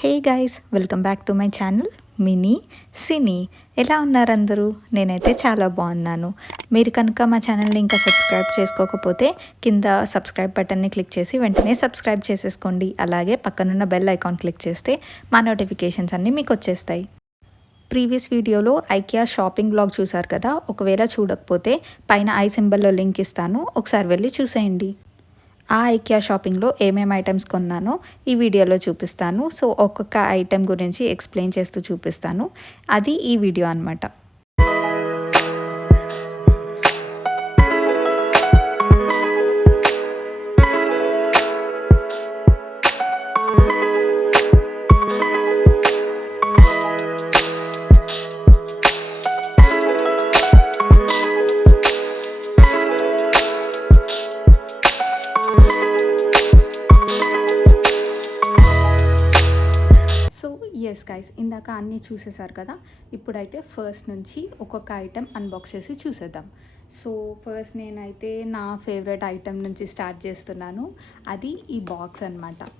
Hey guys, welcome back to my channel Mini Cine. ఎలా ఉన్నారు అందరూ? నేనైతే చాలా బాగున్నాను. మీరు కనుక మా ఛానల్ని ఇంకా సబ్స్క్రైబ్ చేసుకోకపోతే కింద సబ్స్క్రైబ్ బటన్ని క్లిక్ చేసి వెంటనే సబ్స్క్రైబ్ చేసేసుకోండి. అలాగే పక్కనున్న బెల్ ఐకాన్ క్లిక్ చేస్తే మా నోటిఫికేషన్స్ అన్నీ మీకు వచ్చేస్తాయి. ప్రీవియస్ వీడియోలో ఐకియా షాపింగ్ బ్లాగ్ చూసారు కదా. ఒకవేళ చూడకపోతే పైన ఐ సింబల్లో లింక్ ఇస్తాను, ఒకసారి వెళ్ళి చూసేయండి. ఆ ఐకియా షాపింగ్లో ఏమేమి ఐటమ్స్ కొన్నానో ఈ వీడియోలో చూపిస్తాను. సో ఒక్కొక్క ఐటెం గురించి ఎక్స్ప్లెయిన్ చేస్తూ చూపిస్తాను. అది ఈ వీడియో అన్నమాట. ఎస్ గైస్, ఇందాక అన్నీ చూసేసారు కదా. ఇప్పుడైతే ఫస్ట్ నుంచి ఒక్కొక్క ఐటెం అన్బాక్స్ చేసి చూసేద్దాం. సో ఫస్ట్ నేనైతే నా ఫేవరెట్ ఐటెం నుంచి స్టార్ట్ చేస్తున్నాను. అది ఈ బాక్స్ అనమాట.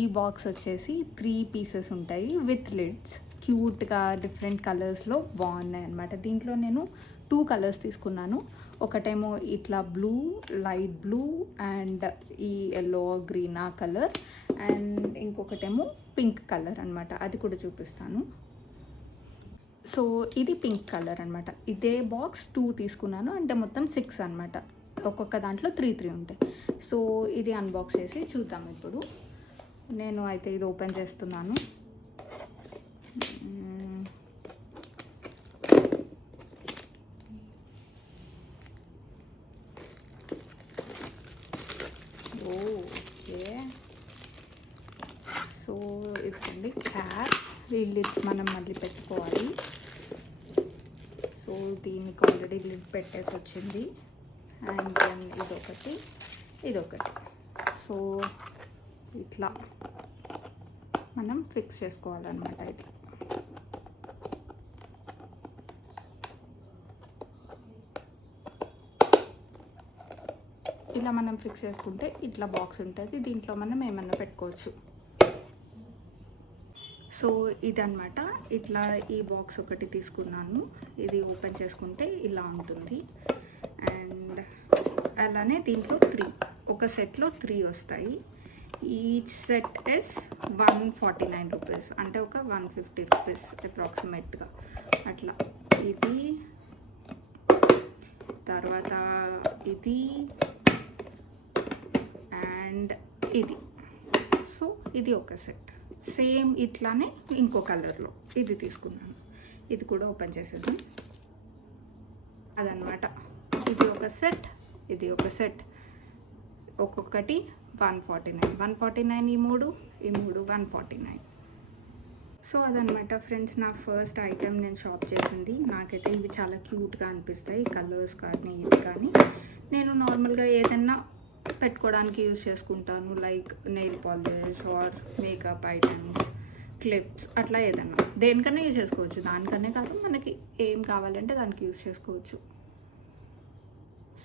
ఈ బాక్స్ వచ్చేసి 3 పీసెస్ ఉంటాయి విత్ లిడ్స్. క్యూట్గా డిఫరెంట్ కలర్స్లో బాగున్నాయి అనమాట. దీంట్లో నేను 2 కలర్స్ తీసుకున్నాను. ఒకటేమో ఇట్లా బ్లూ, లైట్ బ్లూ అండ్ ఈ ఎల్లో గ్రీన్ ఆ కలర్, అండ్ ఇంకొకటేమో పింక్ కలర్ అనమాట. అది కూడా చూపిస్తాను. సో ఇది పింక్ కలర్ అనమాట. ఇదే బాక్స్ 2 తీసుకున్నాను, అంటే మొత్తం 6 అనమాట. ఒక్కొక్క దాంట్లో 3 ఉంటాయి. సో ఇది అన్బాక్స్ చేసి చూద్దాం. ఇప్పుడు నేను అయితే ఇది ఓపెన్ చేస్తున్నాను. ఓకే, సో ఇదండి క్యాప్. వీళ్ళు మనం మళ్ళీ పెట్టుకోవాలి. సో దీనికి ఆల్రెడీ లిడ్ పెట్టేసి వచ్చింది. అండ్ దెన్ ఇదొకటి. సో ఇట్లా మనం ఫిక్స్ చేసుకోవాలన్నమాట. ఇది ఇలా మనం ఫిక్స్ చేసుకుంటే ఇట్లా బాక్స్ ఉంటుంది. దీంట్లో మనం ఏమన్నా పెట్టుకోవచ్చు. సో ఇదన్నమాట. ఇట్లా ఈ బాక్స్ ఒకటి తీసుకున్నాను. ఇది ఓపెన్ చేసుకుంటే ఇలా ఉంటుంది. అండ్ అలానే దీంట్లో 3, ఒక సెట్లో 3 వస్తాయి. ఈచ్ సెట్ ఇస్ 149 రూపీస్, అంటే ఒక 150 రూపీస్ అప్రాక్సిమేట్గా అట్లా. ఇది తర్వాత ఇది అండ్ ఇది. సో ఇది ఒక సెట్. సేమ్ ఇట్లానే ఇంకో కలర్లో ఇది తీసుకున్నాను. ఇది కూడా ఓపెన్ చేసేద్దాం. అదనమాట. ఇది ఒక సెట్, ఇది ఒక సెట్. ఒక్కొక్కటి 149 ఈ మూడు 149. సో అదనమాట ఫ్రెండ్స్, నా ఫస్ట్ ఐటెం నేను షాప్ చేసింది. నాకైతే ఇవి చాలా క్యూట్గా అనిపిస్తాయి, కలర్స్ కానీ ఇది కానీ. నేను నార్మల్గా ఏదైనా పెట్టుకోవడానికి యూజ్ చేసుకుంటాను, like nail polish or makeup items, clips, అట్లా ఏదన్నా దేనికన్నా యూజ్ చేసుకోవచ్చు. దానికనే కాదు, మనకి ఏం కావాలంటే దానికి యూజ్ చేసుకోవచ్చు.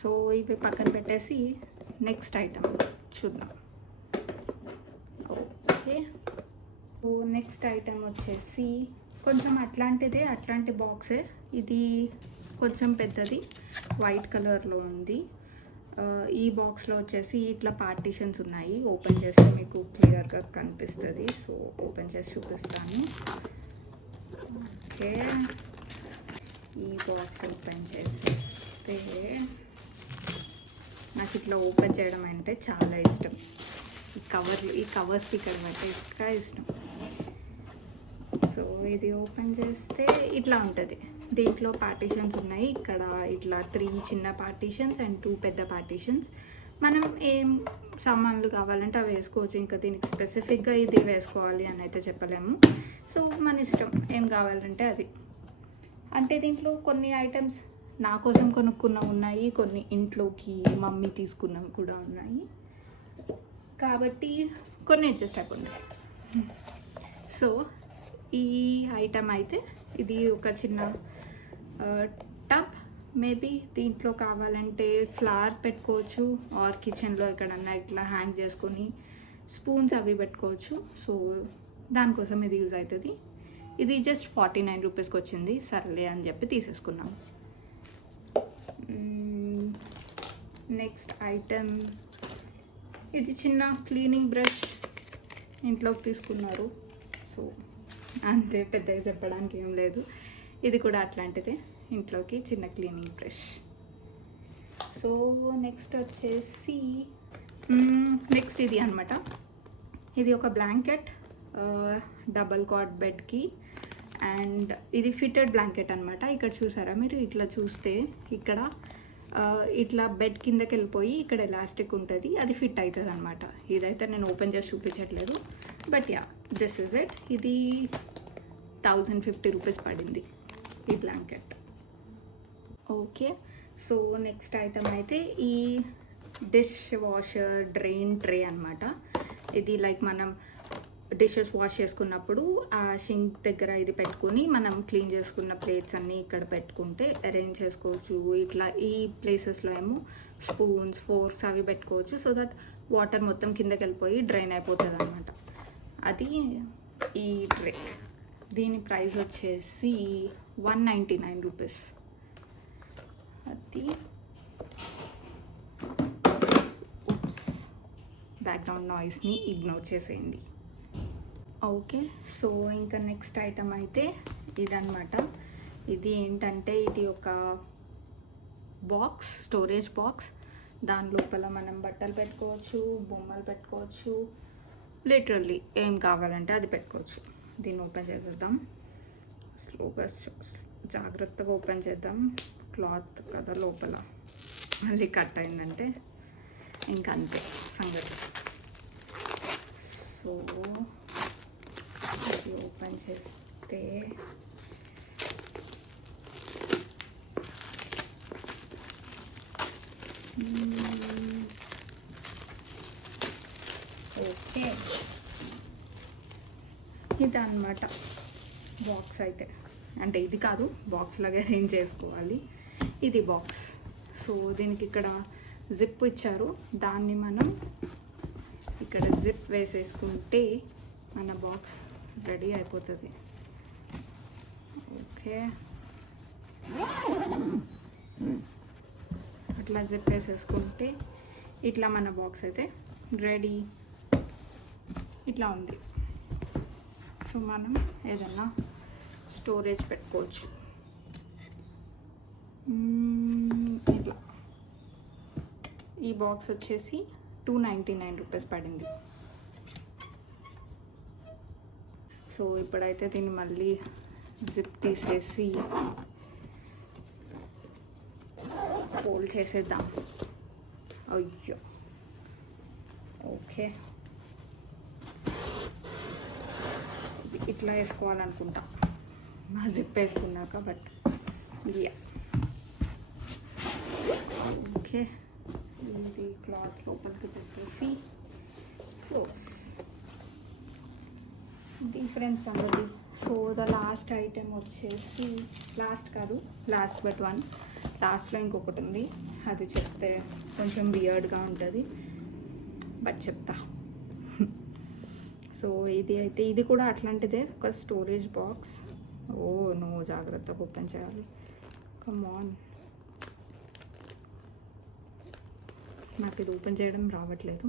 సో ఇవి పక్కన పెట్టేసి నెక్స్ట్ ఐటమ్ చూద్దాం. ఓకే, సో నెక్స్ట్ ఐటమ్ వచ్చేసి కొంచెం అట్లాంటి బాక్సే. ఇది కొంచెం పెద్దది, వైట్ కలర్లో ఉంది. ఈ బాక్స్లో వచ్చేసి ఇట్లా పార్టీషన్స్ ఉన్నాయి. ఓపెన్ చేస్తే మీకు క్లియర్గా కనిపిస్తుంది. సో ఓపెన్ చేసి చూపిస్తాను. ఓకే, ఈ బాక్స్ ఓపెన్ చేసేస్తే నాకు ఇట్లా ఓపెన్ చేయడం అంటే చాలా ఇష్టం. ఈ కవర్స్ ఇక్కడ బట్టి ఇంకా ఇష్టం. సో ఇది ఓపెన్ చేస్తే ఇట్లా ఉంటుంది. దీంట్లో పార్టీషన్స్ ఉన్నాయి. ఇక్కడ ఇట్లా 3 చిన్న పార్టీషన్స్ అండ్ 2 పెద్ద పార్టీషన్స్. మనం ఏం సామాన్లు కావాలంటే అవి వేసుకోవచ్చు. ఇంకా దీనికి స్పెసిఫిక్గా ఇది వేసుకోవాలి అని అయితే చెప్పలేము. సో మన ఇష్టం, ఏం కావాలంటే అది. అంటే దీంట్లో కొన్ని ఐటమ్స్ నా కోసం కొనుక్కున్న ఉన్నాయి, కొన్ని ఇంట్లోకి మమ్మీ తీసుకున్నవి కూడా ఉన్నాయి. కాబట్టి కొన్ని అడ్జస్ట్ అయిపోయినాయి. సో ఈ ఐటమ్ అయితే ఇది ఒక చిన్న టబ్. మేబీ దీంట్లో కావాలంటే ఫ్లవర్స్ పెట్టుకోవచ్చు, ఆర్ కిచెన్లో ఎక్కడన్నా ఇట్లా హ్యాంగ్ చేసుకొని స్పూన్స్ అవి పెట్టుకోవచ్చు. సో దానికోసం ఇది యూజ్ అవుతుంది. ఇది జస్ట్ 49 రూపీస్కి వచ్చింది, సర్లే అని చెప్పి తీసేసుకున్నాం. నెక్స్ట్ ఐటెం ఇది చిన్న క్లీనింగ్ బ్రష్ ఇంట్లోకి తీసుకున్నారు. సో అంతే, పెద్దగా చెప్పడానికి ఏం లేదు. ఇది కూడా అట్లాంటిదే, ఇంట్లోకి చిన్న క్లీనింగ్ బ్రష్. సో నెక్స్ట్ వచ్చేసి నెక్స్ట్ ఇది అనమాట. ఇది ఒక బ్లాంకెట్, డబల్ కాట్ బెడ్కి. అండ్ ఇది ఫిట్టెడ్ బ్లాంకెట్ అనమాట. ఇక్కడ చూసారా మీరు, ఇట్లా చూస్తే ఇక్కడ ఇట్లా బెడ్ కిందకి వెళ్ళిపోయి ఇక్కడ ఎలాస్టిక్ ఉంటుంది, అది ఫిట్ అవుతుంది అనమాట. ఇదైతే నేను ఓపెన్ చేసి చూపించట్లేదు, but yeah this is it. ఇది 1050 రూపీస్ పడింది ఈ blanket. Okay, so next item అయితే ఈ డిష్ వాషర్ డ్రైన్ ట్రే అనమాట. ఇది లైక్ మనం డిషెస్ వాష్ చేసుకున్నప్పుడు ఆ షింక్ దగ్గర ఇది పెట్టుకుని మనం క్లీన్ చేసుకున్న ప్లేట్స్ అన్నీ ఇక్కడ పెట్టుకుంటే అరేంజ్ చేసుకోవచ్చు. ఇట్లా ఈ ప్లేసెస్లో ఏమో స్పూన్స్, ఫోర్క్స్ అవి పెట్టుకోవచ్చు, సో దట్ వాటర్ మొత్తం కిందకి వెళ్ళిపోయి డ్రైన్ అయిపోతుంది అనమాట. అది ఈ ట్రే. దీని ప్రైస్ వచ్చేసి 199 రూపీస్. అది బ్యాక్గ్రౌండ్ నాయిస్ని ఇగ్నోర్ చేసేయండి. ఓకే, సో ఇంకా నెక్స్ట్ ఐటమ్ అయితే ఇదన్నమాట. ఇది ఏంటంటే ఇది ఒక బాక్స్, స్టోరేజ్ బాక్స్. దాని లోపల మనం బట్టలు పెట్టుకోవచ్చు, బొమ్మలు పెట్టుకోవచ్చు, లిటరల్లీ ఏం కావాలంటే అది పెట్టుకోవచ్చు. దీన్ని ఓపెన్ చేసేద్దాం. స్లోగా జాగ్రత్తగా ఓపెన్ చేద్దాం. క్లాత్ కదా లోపల, మళ్ళీ కట్ అయిందంటే ఇంకా అంతే సంగతి. సో ఇది ఓపెన్ చేస్తే ఓకే, ఇది అన్నమాట బాక్స్ అయితే. అంటే ఇది కాదు, బాక్స్ లాగా అరేంజ్ చేసుకోవాలి. ఇది బాక్స్. సో దీనికి ఇక్కడ జిప్ ఇచ్చారు, దాన్ని మనం ఇక్కడ జిప్ వేసేసుకుంటే మన బాక్స్ రెడీ అయిపోతుంది. ఓకే, అట్లా జిప్ వేసేసుకుంటే ఇట్లా మన బాక్స్ అయితే రెడీ. ఇట్లా ఉంది. సో మనం ఏదన్నా స్టోరేజ్ పెట్టుకోవచ్చు. ఇట్లా ఈ బాక్స్ వచ్చేసి 299 రూపీస్ పడింది. సో ఇప్పుడైతే దీన్ని మళ్ళీ జిప్ తీసేసి ఫోల్డ్ చేసేద్దాం. అయ్యో, ఓకే, ఇట్లా వేసుకోవాలనుకుంటా మా జిప్ వేసుకున్నాక. బట్ యా ఓకే, ఇది క్లాత్ లోపలికి పెట్టేసి క్లోజ్. డిఫరెన్స్ అన్నది. సో ద లాస్ట్ ఐటెం వచ్చేసి, లాస్ట్ కాదు, లాస్ట్ బట్ వన్, లాస్ట్లో ఇంకొకటి ఉంది. అది చెప్తే కొంచెం వియర్డ్గా ఉంటుంది, బట్ చెప్తా. సో ఇది అయితే ఇది కూడా అట్లాంటిదే, ఒక స్టోరేజ్ బాక్స్. ఓ నో, జాగ్రత్తగా ఓపెన్ చేయాలి. కమ్ ఆన్, నాకు ఇది ఓపెన్ చేయడం రావట్లేదు.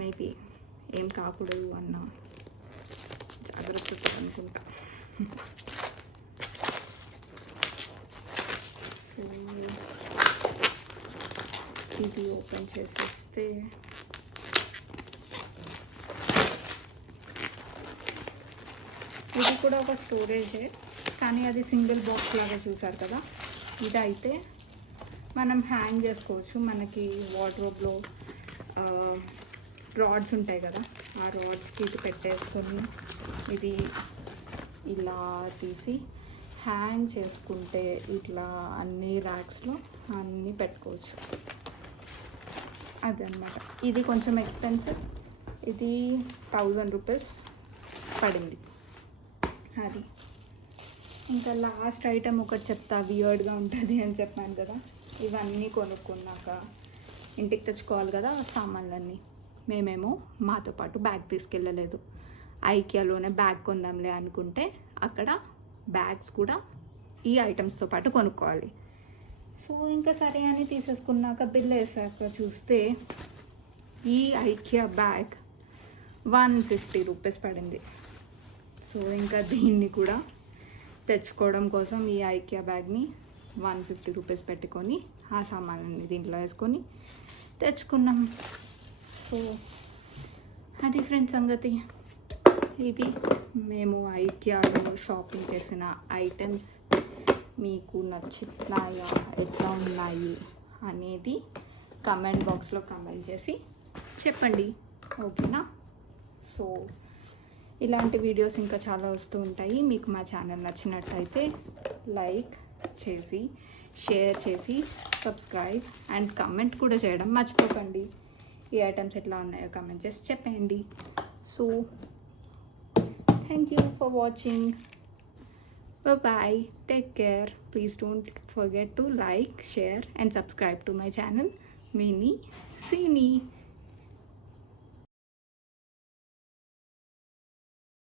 మేబీ ఏం కాకూడదు అన్న జాగ్రత్తతో అనుకుంటా. సో ఇది ఓపెన్ చేసేస్తే ఇది కూడా ఒక స్టోరేజే, కానీ అది సింగిల్ బాక్స్ లాగా చూసారు కదా. ఇదైతే మనం హ్యాంగ్ చేసుకోవచ్చు. మనకి వార్డ్రోబ్లో రాడ్స్ ఉంటాయి కదా, ఆ రాడ్స్కి ఇది పెట్టేసుకొని ఇది ఇలా తీసి హ్యాంగ్ చేసుకుంటే ఇట్లా అన్ని ర్యాక్స్లో అన్నీ పెట్టుకోవచ్చు. అదనమాట. ఇది కొంచెం ఎక్స్పెన్సివ్, ఇది 1000 రూపీస్ పడింది. అది ఇంకా లాస్ట్ ఐటెం ఒకటి చెప్తా, వియర్డ్గా ఉంటుంది అని చెప్పాను కదా. ఇవన్నీ కొనుక్కున్నాక ఇంటికి తెచ్చుకోవాలి కదా సామాన్లన్నీ. మేమేమో మాతో పాటు బ్యాగ్ తీసుకెళ్ళలేదు. ఐకియాలోనే బ్యాగ్ కొందాంలే అనుకుంటే అక్కడ బ్యాగ్స్ కూడా ఈ ఐటమ్స్తో పాటు కొనుక్కోవాలి. సో ఇంకా సరే అని తీసేసుకున్నాక బిల్ వేసాక చూస్తే ఈ ఐకియా బ్యాగ్ 150 రూపీస్ పడింది. సో ఇంకా దీన్ని కూడా తెచ్చుకోవడం కోసం ఈ ఐకియా బ్యాగ్ని 150 రూపీస్ పెట్టుకొని ఆ సామాన్ని దీంట్లో వేసుకొని తెచ్చుకున్నాం. సో అది ఫ్రెండ్స్ సంగతి. ఇవి మేము ఐకియాలో షాపింగ్ చేసిన ఐటమ్స్. మీకు నచ్చుతున్నాయా, ఎట్లా ఉన్నాయి అనేది కమెంట్ బాక్స్లో కమెంట్ చేసి చెప్పండి, ఓకేనా? సో ఇలాంటి వీడియోస్ ఇంకా చాలా వస్తూ ఉంటాయి. మీకు మా ఛానల్ నచ్చినట్టయితే లైక్ చేసి, షేర్ చేసి, సబ్స్క్రైబ్ అండ్ కమెంట్ కూడా చేయడం మర్చిపోకండి. ఈ ఐటమ్స్ ఎట్లా ఉన్నాయో కమెంట్ చేసి చెప్పండి. So thank you for watching. Bye-bye. Take care. Please don't forget to like, share and subscribe to my channel, Mini Sini.